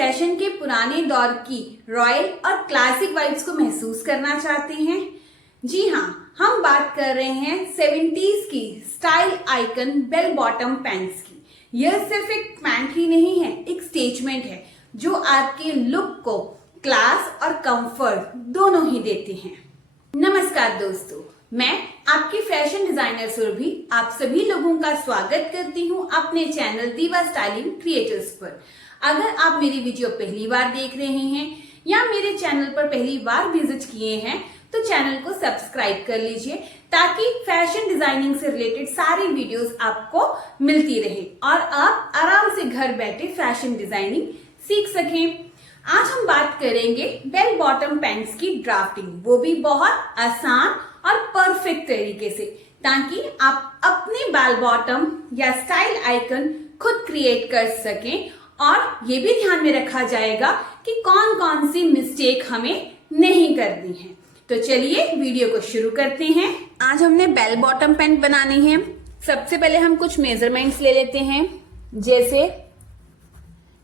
Fashion के पुराने दौर की रॉयल और क्लासिक वाइब्स को महसूस करना चाहते हैं? जी हाँ, हम बात कर रहे हैं 70s की style icon bell bottom pants की। यह सिर्फ एक पैंट ही नहीं है, एक स्टेटमेंट है जो आपके लुक को क्लास और कंफर्ट दोनों ही देते हैं। नमस्कार दोस्तों, मैं आपकी फैशन डिजाइनर सुरभि आप सभी लोगों का स्वागत करती हूं अपने चैनल दीवा स्टाइलिंग क्रिएटर्स पर। अगर आप मेरी वीडियो पहली बार देख रहे हैं या मेरे चैनल पर पहली बार विजिट किए हैं तो चैनल को सब्सक्राइब कर लीजिए ताकि फैशन डिजाइनिंग से रिलेटेड सारी वीडियोस आपको मिलती रहे और आप आराम से घर बैठे फैशन डिजाइनिंग सीख सकें। आज हम बात करेंगे बेल बॉटम पैंट्स की ड्राफ्टिंग, वो भी बहुत आसान और परफेक्ट तरीके से, ताकि आप अपने बेल बॉटम या स्टाइल आइकन खुद क्रिएट कर सकें। और ये भी ध्यान में रखा जाएगा कि कौन कौन सी मिस्टेक हमें नहीं करनी है। तो चलिए वीडियो को शुरू करते हैं। आज हमने बेल बॉटम पैंट बनानी है। सबसे पहले हम कुछ मेजरमेंट्स ले लेते हैं, जैसे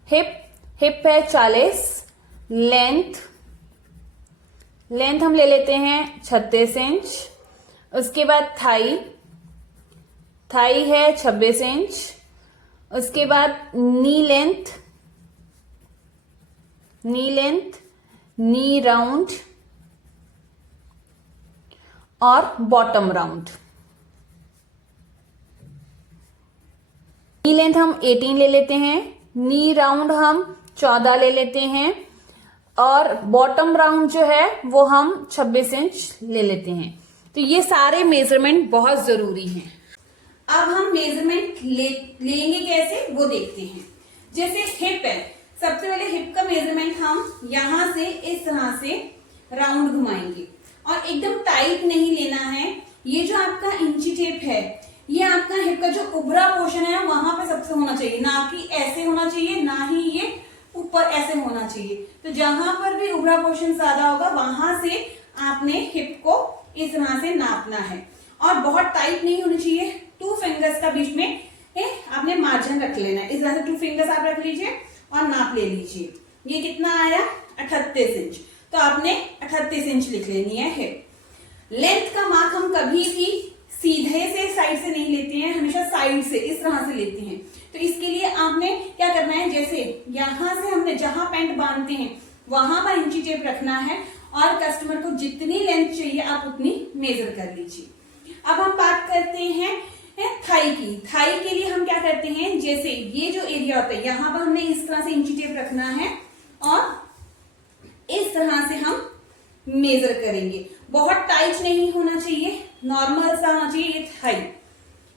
हिप है 40, लेंथ हम ले लेते हैं 36 इंच। उसके बाद थाई है 26 इंच। उसके बाद नी लेंथ, नी राउंड और बॉटम राउंड। नी लेंथ हम 18 ले लेते हैं, नी राउंड हम 14 ले लेते हैं और बॉटम राउंड जो है वो हम 26 इंच ले लेते हैं। तो ये सारे मेजरमेंट बहुत जरूरी हैं। अब हम मेजरमेंट लेंगे कैसे वो देखते हैं। जैसे हिप है, सबसे पहले हिप का मेजरमेंट हम यहां से इस तरह से राउंड घुमाएंगे और एकदम टाइट नहीं लेना है। ये जो आपका इंची टेप है, ये आपका हिप का जो उभरा पोर्शन है वहां पे सबसे होना चाहिए, ना कि ऐसे होना चाहिए, ना ही ये ऊपर ऐसे होना चाहिए। तो जहां पर भी उभरा पोर्शन ज्यादा होगा वहां से आपने हिप को इस तरह से नापना है और बहुत टाइट नहीं होनी चाहिए। 2 फिंगर्स का बीच में आपने मार्जिन रख लेना है। इस तरह से 2 फिंगर्स आप रख लीजिए और नाप ले लीजिए। ये कितना आया? 38 इंच। तो आपने 38 इंच लिख लेनी है हिप। लेंथ का मार्क हम कभी भी सीधे से साइड से नहीं लेते हैं, हमेशा साइड से इस तरह से लेते हैं। तो इसके लिए आपने क्या करना है, जैसे यहां से हमने जहां पैंट बांधते हैं वहां पर इंची टेप रखना है और कस्टमर को जितनी लेंथ चाहिए आप उतनी मेजर कर लीजिए। अब हम बात करते हैं थाई की। थाई के लिए हम क्या करते हैं, जैसे ये जो एरिया होता है यहां पर हमने इस तरह से इंची टेप रखना है और इस तरह से हम मेजर करेंगे। बहुत टाइट नहीं होना चाहिए, नॉर्मल सा होना चाहिए ये थाई,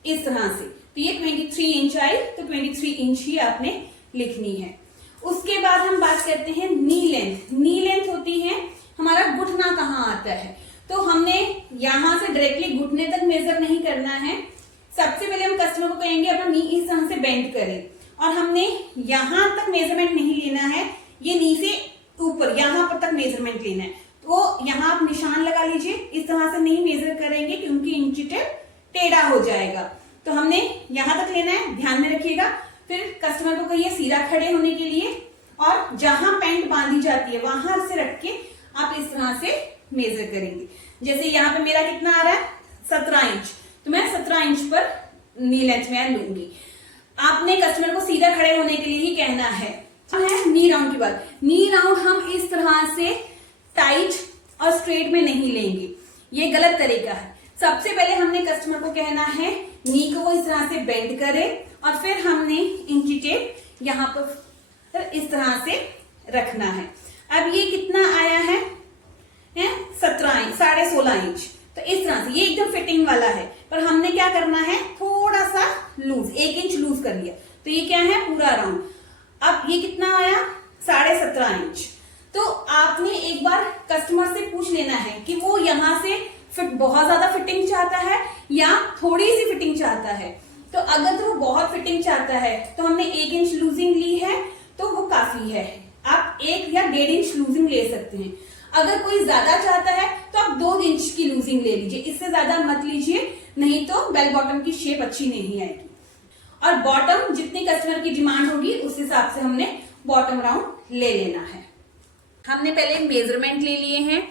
इस तरह से। तो ये 23 इंच आई, तो 23 इंच ही आपने लिखनी है। उसके बाद हम बात करते हैं नी लेंथ। नी लेंथ होती है हमारा घुटना कहाँ आता है। तो हमने यहां से डायरेक्टली घुटने तक मेजर नहीं करना है। सबसे पहले हम कस्टमर को कहेंगे अपना नी इस तरह से बेंड करें और हमने यहां तक मेजरमेंट नहीं लेना है, ये नी से ऊपर यहां पर तक मेजरमेंट लेना है। तो यहां आप निशान लगा लीजिए, इस तरह से नहीं मेजर करेंगे क्योंकि इंची टेप टेढ़ा हो जाएगा। तो हमने यहां तक लेना है, ध्यान में रखिएगा। फिर कस्टमर को कहिए सीधा खड़े होने के लिए और जहां पैंट बांधी जाती है वहां से रख के आप इस तरह से मेजर करेंगे। जैसे यहाँ पे मेरा कितना आ रहा है 17 इंच, तो मैं 17 इंच पर नी लेंथ में लूंगी। आपने कस्टमर को सीधा खड़े होने के लिए ही कहना है। नी राउंड की बात, नी राउंड हम इस तरह से टाइट और स्ट्रेट में नहीं लेंगे, ये गलत तरीका है। सबसे पहले हमने कस्टमर को कहना है नी को वो इस तरह से बेंड करे और फिर हमने इंची टेप यहाँ पर इस तरह से रखना है। अब ये कितना आया है 17 इंच, 16.5 इंच। तो इस तरह से ये एकदम फिटिंग वाला है, पर हमने क्या करना है थोड़ा सा लूज, 1 इंच लूज कर लिया। तो ये क्या है पूरा राउंड। अब ये कितना आया 17.5 इंच। तो आपने एक बार कस्टमर से पूछ लेना है कि वो यहां से बहुत ज्यादा फिटिंग चाहता है या थोड़ी सी फिटिंग चाहता है। तो अगर तो वो बहुत फिटिंग चाहता है तो हमने 1 इंच लूजिंग ली है तो वो काफी है। आप 1 या 1.5 इंच लूजिंग ले सकते हैं। अगर कोई ज्यादा चाहता है तो आप 2 इंच की लूजिंग ले लीजिए, इससे ज्यादा मत लीजिए, नहीं तो बेल बॉटम की शेप अच्छी नहीं आएगी। और बॉटम जितनी कस्टमर की डिमांड होगी उस हिसाब से हमने बॉटम राउंड ले लेना है। हमने पहले मेजरमेंट ले लिए हैं,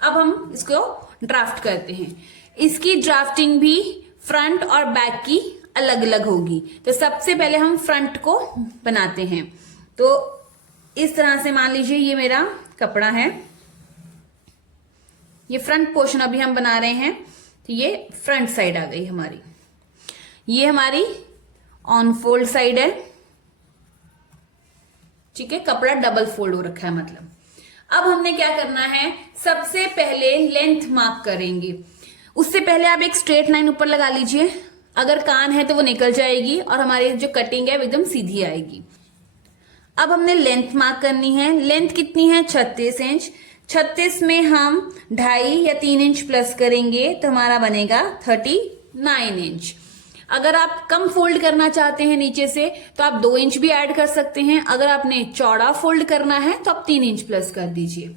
अब हम इसको ड्राफ्ट करते हैं। इसकी ड्राफ्टिंग भी फ्रंट और बैक की अलग अलग होगी। तो सबसे पहले हम फ्रंट को बनाते हैं। तो इस तरह से मान लीजिए ये मेरा कपड़ा है, ये फ्रंट पोर्शन अभी हम बना रहे हैं। तो ये फ्रंट साइड आ गई हमारी, ये हमारी ऑन फोल्ड साइड है, ठीक है। कपड़ा डबल फोल्ड हो रखा है मतलब। अब हमने क्या करना है, सबसे पहले लेंथ मार्क करेंगे। उससे पहले आप एक स्ट्रेट लाइन ऊपर लगा लीजिए, अगर कान है तो वो निकल जाएगी और हमारी जो कटिंग है वो एकदम सीधी आएगी। अब हमने लेंथ मार्क करनी है। लेंथ कितनी है, 36 इंच। 36 में हम 2.5 या 3 इंच प्लस करेंगे तो हमारा बनेगा 39 इंच। अगर आप कम फोल्ड करना चाहते हैं नीचे से तो आप 2 इंच भी ऐड कर सकते हैं। अगर आपने चौड़ा फोल्ड करना है तो आप 3 इंच प्लस कर दीजिए।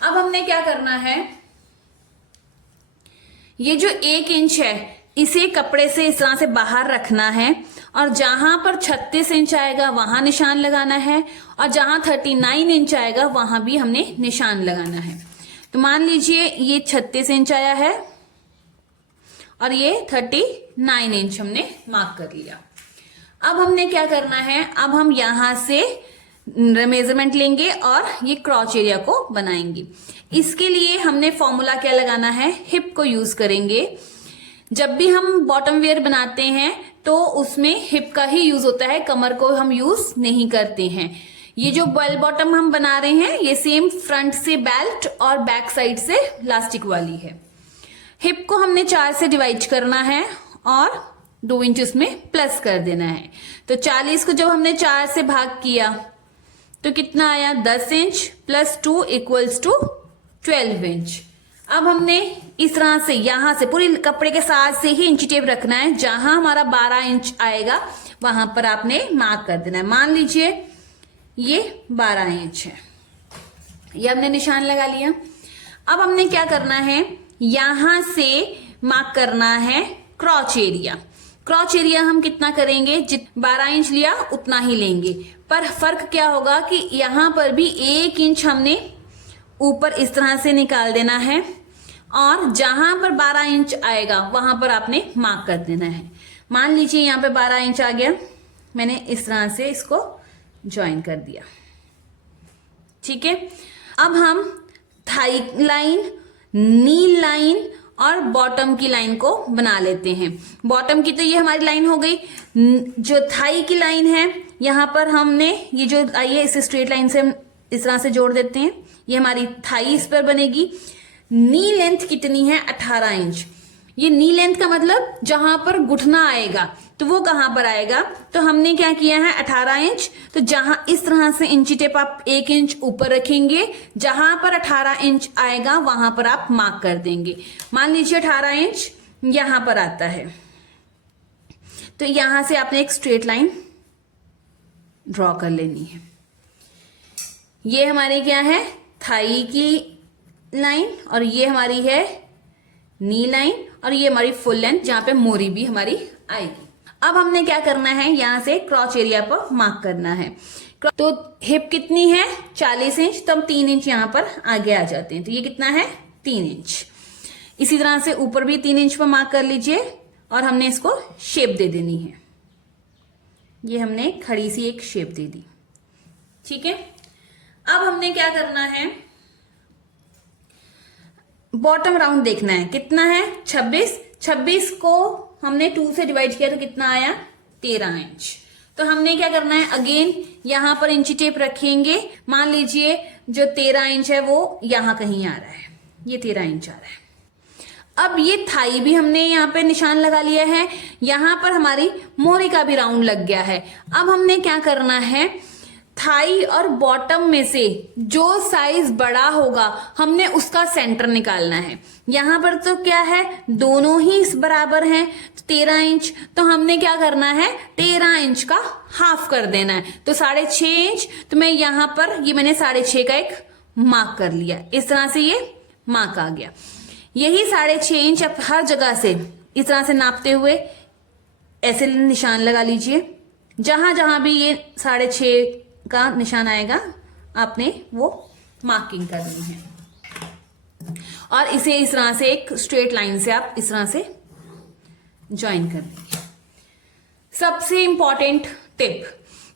अब हमने क्या करना है, ये जो 1 इंच है इसे कपड़े से इस तरह से बाहर रखना है और जहां पर 36 इंच आएगा वहां निशान लगाना है और जहां 39 इंच आएगा वहां भी हमने निशान लगाना है। तो मान लीजिए ये 36 इंच आया है और ये 39 इंच हमने मार्क कर लिया। अब हमने क्या करना है, अब हम यहां से मेजरमेंट लेंगे और ये क्रॉच एरिया को बनाएंगे। इसके लिए हमने फॉर्मूला क्या लगाना है, हिप को यूज करेंगे। जब भी हम बॉटम वेयर बनाते हैं तो उसमें हिप का ही यूज होता है, कमर को हम यूज नहीं करते हैं। ये जो बेल बॉटम हम बना रहे हैं ये सेम फ्रंट से बेल्ट और बैक साइड से इलास्टिक वाली है। हिप को हमने 4 से डिवाइड करना है और 2 इंच उसमें प्लस कर देना है। तो 40 को जब हमने 4 से भाग किया तो कितना आया, 10 inch plus 2 equals to 12 inch. अब हमने इस तरह से यहां से पूरी कपड़े के साथ से ही इंची टेप रखना है। जहां हमारा 12 इंच आएगा वहां पर आपने मार्क कर देना है। मान लीजिए ये 12 इंच है, ये हमने निशान लगा लिया। अब हमने क्या करना है, यहां से मार्क करना है क्रॉच एरिया। क्रॉच एरिया हम कितना करेंगे, 12 इंच लिया उतना ही लेंगे, पर फर्क क्या होगा कि यहां पर भी 1 इंच हमने ऊपर इस तरह से निकाल देना है और जहां पर 12 इंच आएगा वहां पर आपने मार्क कर देना है। मान लीजिए यहां पे 12 इंच आ गया, मैंने इस तरह से इसको ज्वाइन कर दिया, ठीक है। अब हम थाई लाइन, नी लाइन और बॉटम की लाइन को बना लेते हैं। बॉटम की तो ये हमारी लाइन हो गई। जो थाई की लाइन है यहां पर हमने ये जो आई है इसे स्ट्रेट लाइन से हम इस तरह से जोड़ देते हैं, ये हमारी थाई इस पर बनेगी। नी लेंथ कितनी है, 18 इंच। ये नी लेंथ का मतलब जहां पर घुटना आएगा तो वो कहां पर आएगा, तो हमने क्या किया है 18 इंच। तो जहां इस तरह से इंची टेप आप 1 इंच ऊपर रखेंगे, जहां पर 18 इंच आएगा वहां पर आप मार्क कर देंगे। मान लीजिए 18 इंच यहां पर आता है, तो यहां से आपने एक स्ट्रेट लाइन ड्रॉ कर लेनी है। ये हमारी क्या है, थाई की लाइन और ये हमारी है नी लाइन और ये हमारी फुल लेंथ जहां पे मोरी भी हमारी आएगी। अब हमने क्या करना है, यहां से क्रॉच एरिया पर मार्क करना है। तो हिप कितनी है 40 इंच, तो हम 3 इंच यहां पर आगे आ जाते हैं। तो ये कितना है 3 इंच। इसी तरह से ऊपर भी 3 इंच पर मार्क कर लीजिए और हमने इसको शेप दे देनी है। ये हमने खड़ी सी एक शेप दे दी, ठीक है। अब हमने क्या करना है, बॉटम राउंड देखना है कितना है 26। 26 को हमने 2 से डिवाइड किया तो कितना आया 13 इंच। तो हमने क्या करना है, अगेन यहां पर इंची टेप रखेंगे। मान लीजिए जो 13 इंच है वो यहां कहीं आ रहा है, ये 13 इंच आ रहा है। अब ये थाई भी हमने यहाँ पे निशान लगा लिया है, यहां पर हमारी मोहरी का भी राउंड लग गया है। अब हमने क्या करना है, थाई और बॉटम में से जो साइज बड़ा होगा हमने उसका सेंटर निकालना है। यहां पर तो क्या है, दोनों ही बराबर हैं, 13 इंच। तो हमने क्या करना है, 13 इंच का हाफ कर देना है, तो 6.5 इंच। तो मैं यहां पर ये मैंने 6.5 का एक मार्क कर लिया, इस तरह से ये मार्क आ गया। यही 6.5 इंच आप हर जगह से इस तरह से नापते हुए ऐसे निशान लगा लीजिए। जहां जहां भी ये 6.5 का निशान आएगा, आपने वो मार्किंग करनी है। और इसे इस तरह से एक स्ट्रेट लाइन से आप इस तरह से ज्वाइन कर देंगे। सबसे इंपॉर्टेंट टिप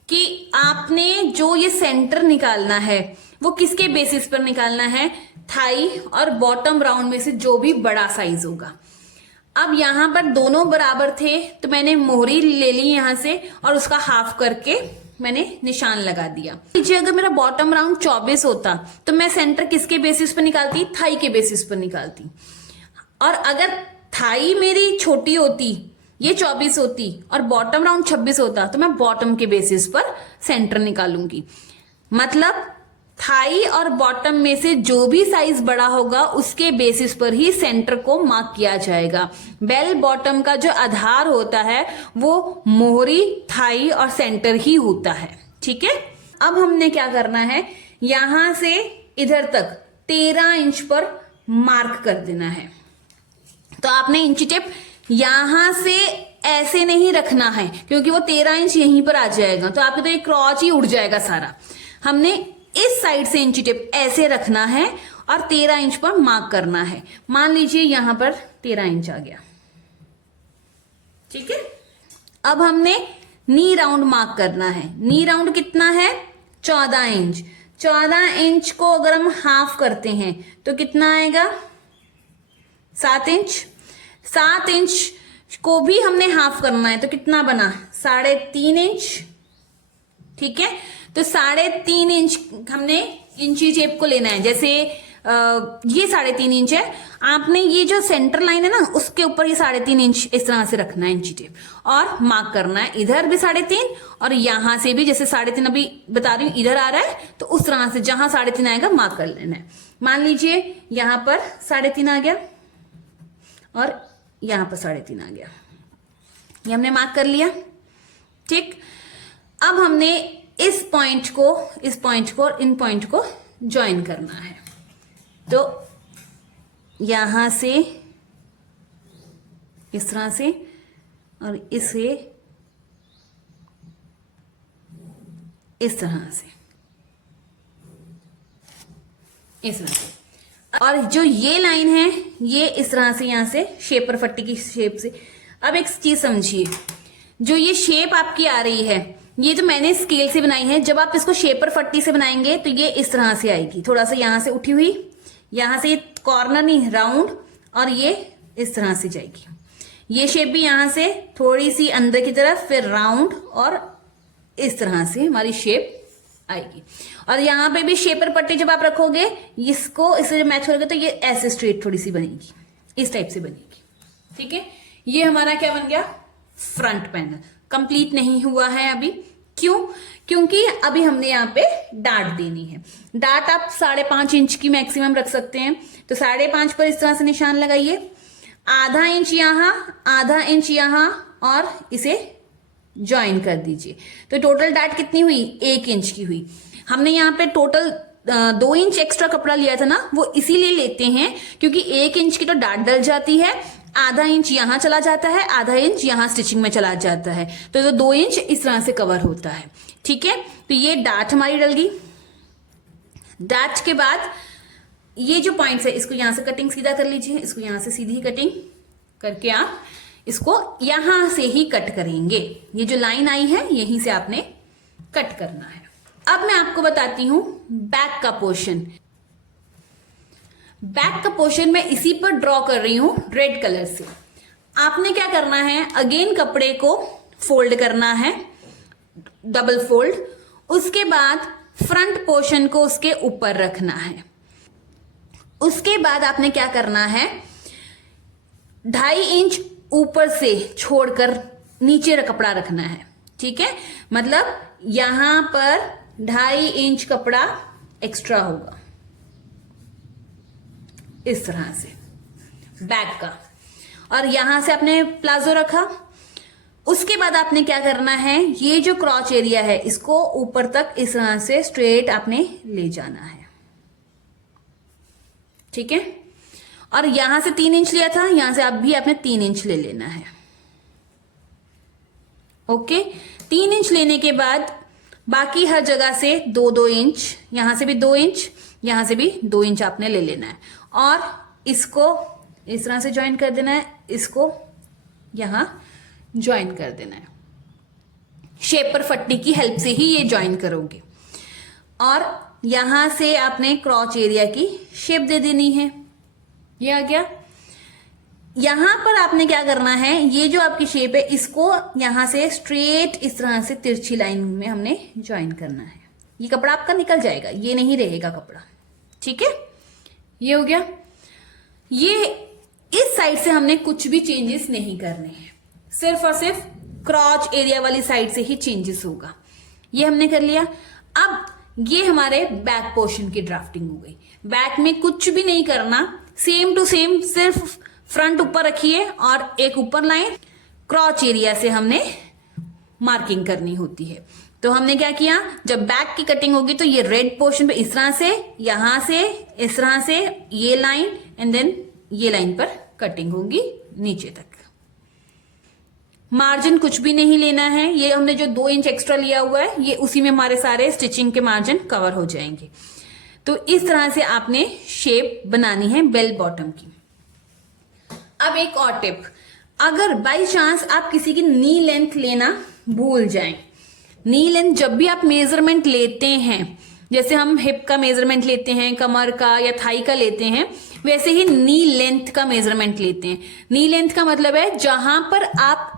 कि आपने जो ये सेंटर निकालना है वो किसके बेसिस पर निकालना है, थाई और बॉटम राउंड में से जो भी बड़ा साइज होगा। अब यहां पर दोनों बराबर थे तो मैंने मोहरी ले ली यहां से और उसका हाफ करके मैंने निशान लगा दिया। नीचे अगर मेरा बॉटम राउंड 24 होता तो मैं सेंटर किसके बेसिस पर निकालती, थाई के बेसिस पर निकालती। और अगर थाई मेरी छोटी होती, ये 24 होती और बॉटम राउंड 26 होता तो मैं बॉटम के बेसिस पर सेंटर निकालूंगी। मतलब थाई और बॉटम में से जो भी साइज बड़ा होगा उसके बेसिस पर ही सेंटर को मार्क किया जाएगा। बेल बॉटम का जो आधार होता है वो मोहरी, थाई और सेंटर ही होता है। ठीक है, अब हमने क्या करना है, यहां से इधर तक 13 इंच पर मार्क कर देना है। तो आपने इंची टेप यहां से ऐसे नहीं रखना है क्योंकि वो 13 इंच यहीं पर आ जाएगा तो आपके तो ये क्रॉच ही उड़ जाएगा सारा। हमने इस साइड से इंची टेप ऐसे रखना है और 13 इंच पर मार्क करना है। मान लीजिए यहां पर 13 इंच आ गया। ठीक है, अब हमने नी राउंड मार्क करना है। नी राउंड कितना है, 14 इंच। 14 इंच को अगर हम हाफ करते हैं तो कितना आएगा, 7 इंच। 7 इंच को भी हमने हाफ करना है तो कितना बना, 3.5 इंच। ठीक है, तो 3.5 इंच हमने इंची टेप को लेना है। जैसे ये 3.5 इंच है, आपने ये जो सेंटर लाइन है ना उसके ऊपर ये 3.5 इंच इस तरह से रखना है इंची टेप और मार्क करना है। इधर भी 3.5 और यहां से भी जैसे 3.5 अभी बता रही हूं इधर आ रहा है तो उस तरह से जहां 3.5 आएगा मार्क कर लेना है। मान लीजिए यहां पर 3.5 आ गया और यहां पर 3.5 आ गया, ये हमने मार्क कर लिया। ठीक, अब हमने इस पॉइंट को और इन पॉइंट को ज्वाइन करना है। तो यहां से इस तरह से और इसे इस तरह से, इस तरह से। और जो ये लाइन है ये इस तरह से यहां से शेपर पट्टी की शेप से। अब एक चीज समझिए, जो ये शेप आपकी आ रही है ये जो मैंने स्केल से बनाई है, जब आप इसको शेपर पट्टी से बनाएंगे तो ये इस तरह से आएगी, थोड़ा सा यहां से उठी हुई, यहां से कॉर्नर नहीं राउंड, और ये इस तरह से जाएगी। ये शेप भी यहां से थोड़ी सी अंदर की तरफ, फिर राउंड और इस तरह से हमारी शेप आएगी। और यहां पे भी शेपर पट्टी जब आप रखोगे इसको इससे जब मैच करोगे तो ये ऐसे स्ट्रेट थोड़ी सी बनेगी, इस टाइप से बनेगी। ठीक है, ये हमारा क्या बन गया, फ्रंट पैनल। कंप्लीट नहीं हुआ है अभी, क्यों, क्योंकि अभी हमने यहाँ पे डाट देनी है। डाट आप 5.5 इंच की मैक्सिमम रख सकते हैं, तो 5.5 पर इस तरह से निशान लगाइए, आधा इंच यहां, आधा इंच यहां और इसे ज्वाइन कर दीजिए। तो टोटल डाट कितनी हुई, 1 इंच की हुई। हमने यहाँ पे टोटल 2 इंच एक्स्ट्रा कपड़ा लिया था ना, वो इसीलिए लेते हैं क्योंकि 1 इंच की तो डाट डल जाती है, आधा इंच यहां चला जाता है, आधा इंच यहां स्टिचिंग में चला जाता है, तो 2 इंच इस तरह से कवर होता है। ठीक है, तो ये डाट हमारी डल गई। डाट के बाद ये जो पॉइंट्स है इसको यहां से कटिंग सीधा कर लीजिए, इसको यहां से सीधी कटिंग करके आप इसको यहां से ही कट करेंगे। ये जो लाइन आई है यहीं से आपने कट करना है। अब मैं आपको बताती हूं बैक का पोर्शन। बैक का पोर्शन मैं इसी पर ड्रॉ कर रही हूं रेड कलर से। आपने क्या करना है, अगेन कपड़े को फोल्ड करना है, डबल फोल्ड, उसके बाद फ्रंट पोर्शन को उसके ऊपर रखना है। उसके बाद आपने क्या करना है, 2.5 इंच ऊपर से छोड़कर नीचे कपड़ा रखना है। ठीक है, मतलब यहां पर 2.5 इंच कपड़ा एक्स्ट्रा होगा इस तरह से बैक का, और यहां से आपने प्लाजो रखा। उसके बाद आपने क्या करना है, ये जो क्रॉच एरिया है इसको ऊपर तक इस तरह से स्ट्रेट आपने ले जाना है। ठीक है, और यहां से 3 इंच लिया था, यहां से अब भी आपने 3 इंच ले लेना है। ओके, 3 इंच लेने के बाद बाकी हर जगह से 2-2 इंच, यहां से भी 2 इंच, यहां से भी 2 इंच आपने ले लेना है और इसको इस तरह से ज्वाइन कर देना है, इसको यहां ज्वाइन कर देना है। शेपर पट्टी की हेल्प से ही ये ज्वाइन करोगे और यहां से आपने क्रॉच एरिया की शेप दे देनी है। ये आ गया। यहां पर आपने क्या करना है, ये जो आपकी शेप है इसको यहां से स्ट्रेट इस तरह से तिरछी लाइन में हमने ज्वाइन करना है। ये कपड़ा आपका निकल जाएगा, ये नहीं रहेगा कपड़ा, ठीक है। ये हो गया। ये इस साइड से हमने कुछ भी चेंजेस नहीं करने हैं, सिर्फ और सिर्फ क्रॉच एरिया वाली साइड से ही चेंजेस होगा। ये हमने कर लिया। अब ये हमारे बैक पोर्शन की ड्राफ्टिंग हो गई। बैक में कुछ भी नहीं करना, सेम टू सेम, सिर्फ फ्रंट ऊपर रखिए और एक ऊपर लाइन क्रॉच एरिया से हमने मार्किंग करनी होती है। तो हमने क्या किया, जब बैक की कटिंग होगी तो ये रेड पोर्शन पे इस तरह से, यहां से इस तरह से ये लाइन एंड देन ये लाइन पर कटिंग होगी नीचे तक। मार्जिन कुछ भी नहीं लेना है, ये हमने जो 2 इंच एक्स्ट्रा लिया हुआ है ये उसी में हमारे सारे स्टिचिंग के मार्जिन कवर हो जाएंगे। तो इस तरह से आपने शेप बनानी है बेल बॉटम की। अब एक और टिप, अगर बाई चांस आप किसी की नी लेंथ लेना भूल जाएं, नी लेंथ जब भी आप मेजरमेंट लेते हैं, जैसे हम हिप का मेजरमेंट लेते हैं, कमर का या थाई का लेते हैं, वैसे ही नी लेंथ का मेजरमेंट लेते हैं। नी लेंथ का मतलब है जहां पर आप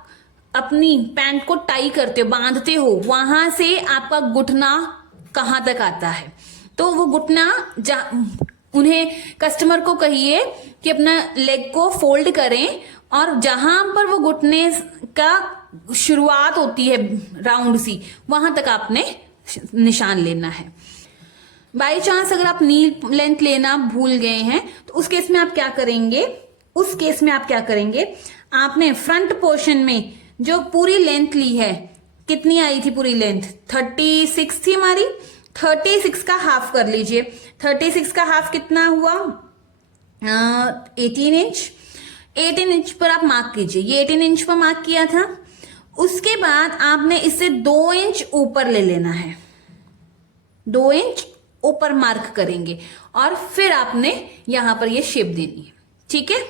अपनी पैंट को टाई करते हो, बांधते हो, वहां से आपका घुटना कहां तक आता है। तो वो घुटना, उन्हें कस्टमर को कहिए कि अपना लेग को फोल्ड करें और जहां पर वो घुटने का शुरुआत होती है राउंड सी, वहां तक आपने निशान लेना है। बाई चांस अगर आप नी लेंथ लेना भूल गए हैं तो उस केस में आप क्या करेंगे, आपने फ्रंट पोर्शन में जो पूरी लेंथ ली है, कितनी आई थी पूरी लेंथ, 36 थी हमारी, 36 का हाफ कर लीजिए। 36 का हाफ कितना हुआ, 18 इंच। 18 इंच पर आप मार्क कीजिए, ये 18 इंच पर मार्क किया था। उसके बाद आपने इससे 2 इंच ऊपर ले लेना है, 2 इंच ऊपर मार्क करेंगे और फिर आपने यहां पर ये शेप देनी है, ठीक है।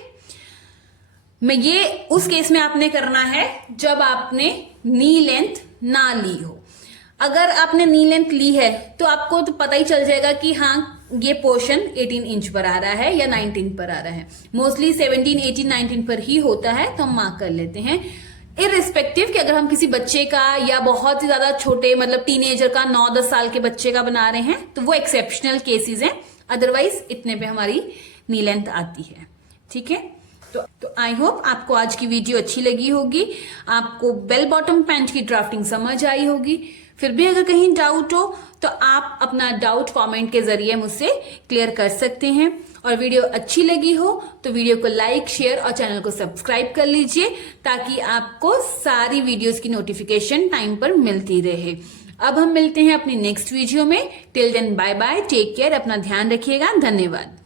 मैं ये उस केस में आपने करना है जब आपने नी लेंथ ना ली हो। अगर आपने नी लेंथ ली है तो आपको तो पता ही चल जाएगा कि हाँ ये पोर्शन 18 इंच पर आ रहा है या 19 पर आ रहा है। मोस्टली 17, 18, 19 पर ही होता है, तो हम मार्क कर लेते हैं। इररिस्पेक्टिव कि अगर हम किसी बच्चे का या बहुत ही ज्यादा छोटे मतलब टीनेजर का 9-10 साल के बच्चे का बना रहे हैं तो वो एक्सेप्शनल केसेस हैं, अदरवाइज इतने पे हमारी नी लेंथ आती है, ठीक है। तो आई होप आपको आज की वीडियो अच्छी लगी होगी, आपको बेल बॉटम पैंट की ड्राफ्टिंग समझ आई होगी। फिर भी अगर कहीं डाउट हो तो आप अपना डाउट कमेंट के जरिए मुझसे क्लियर कर सकते हैं। और वीडियो अच्छी लगी हो तो वीडियो को लाइक, शेयर और चैनल को सब्सक्राइब कर लीजिए ताकि आपको सारी वीडियोस की नोटिफिकेशन टाइम पर मिलती रहे। अब हम मिलते हैं अपनी नेक्स्ट वीडियो में। Till then bye bye, take care, अपना ध्यान रखिएगा, धन्यवाद।